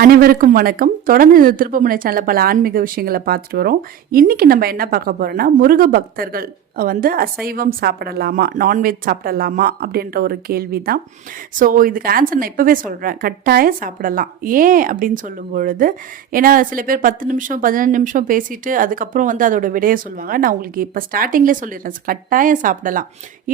அனைவருக்கும் வணக்கம். தொடர்ந்து இந்த திருப்புமுனை சேனல்ல பல ஆன்மீக விஷயங்களை பார்த்துட்டு வரோம். இன்னைக்கு நம்ம என்ன பார்க்க போறோம்னா, முருக பக்தர்கள் வந்து அசைவம் சாப்பிடலாமா, நான்வெஜ் சாப்பிடலாமா அப்படின்ற ஒரு கேள்வி தான். ஸோ இதுக்கு ஆன்சர் நான் இப்போவே சொல்கிறேன், கட்டாயம் சாப்பிடலாம். ஏன் அப்படின்னு சொல்லும் பொழுது, ஏன்னா சில பேர் 10 நிமிஷம் 15 நிமிஷம் பேசிட்டு அதுக்கப்புறம் வந்து அதோட விடையை சொல்லுவாங்க. நான் உங்களுக்கு இப்போ ஸ்டார்டிங்லேயே சொல்லிடுறேன், கட்டாயம் சாப்பிடலாம்.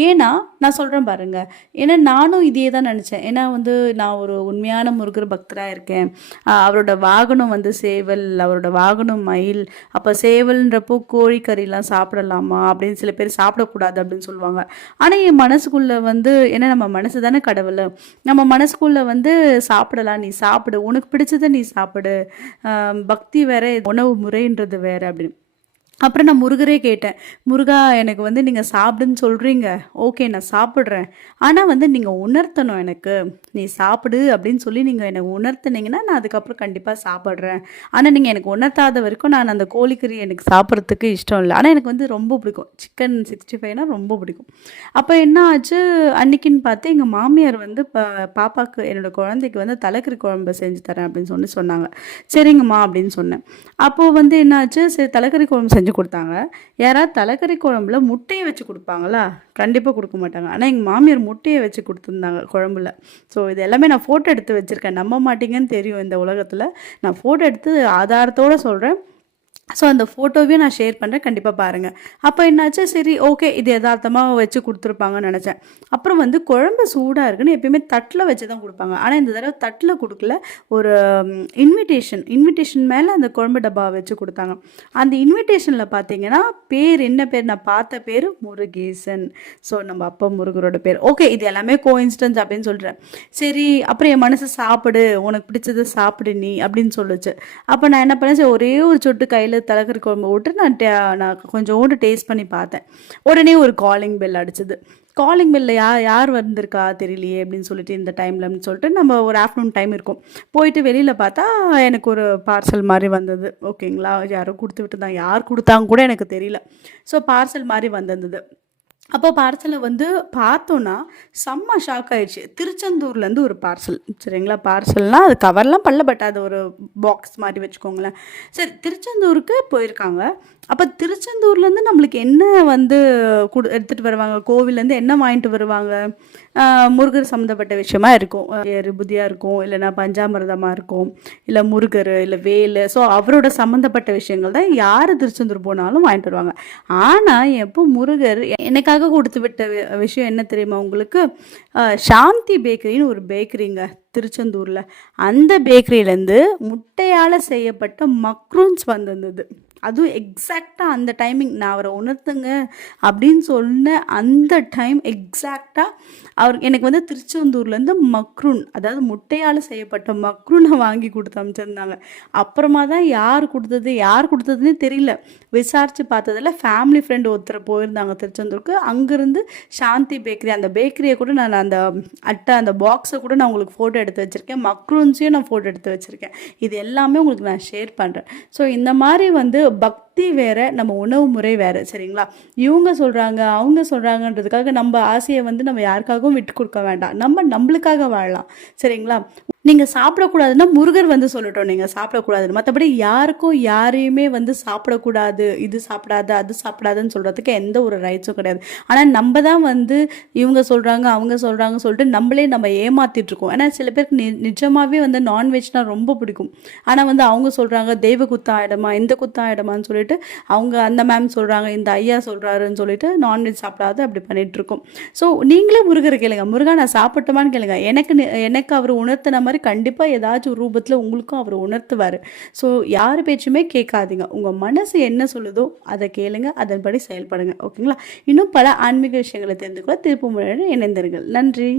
ஏன்னா நான் சொல்கிறேன் பாருங்கள், ஏன்னா நானும் இதே தான் நினச்சேன். ஏன்னா வந்து நான் ஒரு உண்மையான முருகர் பக்தராக இருக்கேன். அவரோட வாகனம் வந்து சேவல், அவரோட வாகனம் மயில். அப்போ சேவல்ன்றப்போ கோழிக்கறிலாம் சாப்பிடலாமா அப்படின்னு சில பேர் சாப்பிடக்கூடாது அப்படின்னு சொல்லுவாங்க. ஆனால் என் மனசுக்குள்ளே வந்து, ஏன்னா நம்ம மனசு தானே கடவுள், நம்ம மனசுக்குள்ளே வந்து சாப்பிடலாம், நீ சாப்பிடு, உனக்கு பிடிச்சதை நீ சாப்பிடு, பக்தி வேற உணவு முறைன்றது வேற அப்படின்னு. அப்புறம் நான் முருகரே கேட்டேன், முருகா எனக்கு வந்து நீங்கள் சாப்பிடுன்னு சொல்கிறீங்க, ஓகே நான் சாப்பிட்றேன், ஆனால் வந்து நீங்கள் உணர்த்தணும் எனக்கு, நீ சாப்பிடு அப்படின்னு சொல்லி நீங்கள் எனக்கு உணர்த்தினீங்கன்னா நான் அதுக்கப்புறம் கண்டிப்பாக சாப்பிட்றேன். ஆனால் நீங்கள் எனக்கு உணர்த்தாத வரைக்கும் நான் அந்த கோழிக்கறி எனக்கு சாப்பிட்றதுக்கு இஷ்டம் இல்லை. ஆனால் எனக்கு வந்து ரொம்ப பிடிக்கும், சிக்கன் 65னா ரொம்ப பிடிக்கும். அப்போ என்ன ஆச்சு, அன்னைக்குன்னு பார்த்து எங்கள் மாமியார் வந்து பாப்பாவுக்கு, என்னோடய குழந்தைக்கு வந்து தலைக்கறி குழம்பு செஞ்சு தரேன் அப்படின்னு சொன்னாங்க. சரிங்கம்மா அப்படின்னு சொன்னேன். அப்போது வந்து என்ன ஆச்சு, சரி தலைக்கறி குழம்பு செஞ்சு கொடுத்தாங்க. யாராவது தலைக்கறி குழம்புல முட்டையை வச்சு கொடுப்பாங்களா? கண்டிப்பாக கொடுக்க மாட்டாங்க. ஆனால் எங்கள் மாமியார் முட்டையை வச்சு கொடுத்துருந்தாங்க குழம்புல. ஸோ இது எல்லாமே நான் ஃபோட்டோ எடுத்து வச்சுருக்கேன், நம்ப மாட்டீங்கன்னு தெரியும் இந்த உலகத்தில். நான் ஃபோட்டோ எடுத்து ஆதாரத்தோடு சொல்கிறேன். ஸோ அந்த ஃபோட்டோவையும் நான் ஷேர் பண்ணுறேன், கண்டிப்பாக பாருங்கள். அப்போ என்னாச்சு, சரி ஓகே இது யதார்த்தமாக வச்சு கொடுத்துருப்பாங்கன்னு நினச்சேன். அப்புறம் வந்து குழம்பு சூடாக இருக்குன்னு எப்பயுமே தட்டில் வச்சு தான் கொடுப்பாங்க. ஆனால் இந்த தடவை தட்டில் கொடுக்கல, ஒரு இன்விடேஷன் மேலே அந்த குழம்பு டப்பா வச்சு கொடுத்தாங்க. அந்த இன்விடேஷனில் பார்த்தீங்கன்னா பேர் என்ன பேர், நான் பார்த்த பேர் முருகேசன். ஸோ நம்ம அப்பா முருகரோட பேர். ஓகே இது எல்லாமே கோஇன்சிடென்ஸ் அப்படின்னு சொல்கிறேன். சரி அப்புறம் என் மனசு சாப்பிடு, உனக்கு பிடிச்சதை சாப்பிடு நீ அப்படின்னு சொல்லுச்சு. அப்போ நான் என்ன பண்ணேன், ஒரே ஒரு சொட்டு கையில் தலைக்கறி குழம்பு விட்டு நான் கொஞ்சோண்டு டேஸ்ட் பண்ணி பார்த்தேன். உடனே ஒரு காலிங் பெல் அடிச்சது. காலிங் பெல்ல யார் வந்திருக்கா தெரியலையே அப்படின்னு சொல்லிட்டு, இந்த டைமில் அப்படின்னு சொல்லிட்டு நம்ம ஒரு ஆஃப்டர்நூன் டைம் இருக்கும், போயிட்டு வெளியில் பார்த்தா எனக்கு ஒரு பார்சல் மாதிரி வந்தது. ஓகேங்களா, யாரும் கொடுத்து விட்டு தான், யார் கொடுத்தாங்க கூட எனக்கு தெரியல. ஸோ பார்சல் மாதிரி வந்திருந்தது. அப்போ பார்சலை வந்து பார்த்தோன்னா செம்ம ஷாக் ஆயிடுச்சு. திருச்செந்தூர்லேருந்து ஒரு பார்சல். சரிங்களா, பார்சல்னால் அது கவர்லாம் பண்ணல, பட் அது ஒரு பாக்ஸ் மாதிரி வச்சுக்கோங்களேன். சரி திருச்செந்தூருக்கு போயிருக்காங்க. அப்போ திருச்செந்தூர்லேருந்து நம்மளுக்கு என்ன வந்து எடுத்துகிட்டு வருவாங்க, கோவிலேருந்து என்ன வாங்கிட்டு வருவாங்க, முருகர் சம்மந்தப்பட்ட விஷயமா இருக்கும். விபூதியாக இருக்கும், இல்லைனா பஞ்சாமிர்தமாக இருக்கும், இல்லை முருகர், இல்லை வேலு. ஸோ அவரோட சம்மந்தப்பட்ட விஷயங்கள் தான் யார் திருச்செந்தூர் போனாலும் வாங்கிட்டு வருவாங்க. ஆனால் எப்போ முருகர் எனக்காக கொடுத்து விட்ட விஷயம் என்ன தெரியுமா உங்களுக்கு, சாந்தி பேக்கரின்னு ஒரு பேக்கரிங்க திருச்செந்தூரில். அந்த பேக்கரியிலேருந்து முட்டையால் செய்யப்பட்ட மக்ரூன்ஸ் வந்திருந்தது. அதுவும் எக்ஸாக்டாக அந்த டைமிங் நான் அவரை உணர்த்துங்க அப்படின்னு சொன்ன அந்த டைம் எக்ஸாக்டாக அவர் எனக்கு வந்து திருச்செந்தூர்லேருந்து மக்ரூன், அதாவது முட்டையால் செய்யப்பட்ட மக்ரூனை வாங்கி கொடுத்து அமைச்சிருந்தாங்க. அப்புறமா தான் யார் கொடுத்ததுன்னே தெரியல. விசாரித்து பார்த்ததில் ஃபேமிலி ஃப்ரெண்டு ஒருத்தர் போயிருந்தாங்க திருச்செந்தூருக்கு. அங்கேருந்து சாந்தி பேக்கரி, அந்த பேக்கரியை கூட நான் அந்த அந்த பாக்ஸை கூட நான் உங்களுக்கு ஃபோட்டோ எடுத்து வச்சுருக்கேன், மக்ரூன்ஸையும் நான் ஃபோட்டோ எடுத்து வச்சுருக்கேன். இது எல்லாமே உங்களுக்கு நான் ஷேர் பண்ணுறேன். ஸோ இந்த மாதிரி வந்து பக்தி வேற, நம்ம உணவு முறை வேற. சரிங்களா, இவங்க சொல்கிறாங்க அவங்க சொல்கிறாங்கன்றதுக்காக நம்ம ஆசையை வந்து நம்ம யாருக்காகவும் விட்டு கொடுக்க வேண்டாம், நம்மளுக்காக வாழலாம். சரிங்களா, நீங்கள் சாப்பிடக்கூடாதுன்னா முருகர் வந்து சொல்லட்டும் நீங்கள் சாப்பிடக்கூடாதுன்னு, மற்றபடி யாருக்கும் யாரையுமே வந்து சாப்பிடக்கூடாது, இது சாப்பிடாது அது சாப்பிடாதுன்னு சொல்கிறதுக்கு எந்த ஒரு ரைட்ஸும் கிடையாது. ஆனால் நம்ம தான் வந்து இவங்க சொல்கிறாங்க அவங்க சொல்கிறாங்கன்னு சொல்லிட்டு நம்ம ஏமாற்றிட்டுருக்கோம். ஏன்னா சில பேருக்கு நிஜமாகவே வந்து நான்வெஜ்னால் ரொம்ப பிடிக்கும். ஆனால் வந்து அவங்க சொல்கிறாங்க தெய்வ குத்தம் ஆகிடுமா, இந்த குத்தம் ஆகிடுமான்னு சொல்லிட்டு அவங்க அந்த மேம் சொல்கிறாங்க, இந்த ஐயா சொல்கிறாருன்னு சொல்லிட்டு நான்வெஜ் சாப்பிடாது அப்படி பண்ணிகிட்ருக்கோம். ஸோ நீங்களே முருகரை கேளுங்க, முருகா நான் சாப்பிட்டோமான்னு கேளுங்க. எனக்கு அவர் உணர்த்தின மாதிரி கண்டிப்பாக ஏதாச்சும் ஒரு ரூபத்தில் உங்களுக்கும் அவர் உணர்த்துவார். ஸோ யார் பேச்சுமே கேட்காதீங்க, உங்கள் மனசு என்ன சொல்லுதோ அதை கேளுங்க, அதன்படி செயல்படுங்க. ஓகேங்களா, இன்னும் பல ஆன்மீக விஷயங்களை தெரிந்துக்கொள்ள திருப்புமுனையுடன் இணைந்திருங்கள். நன்றி.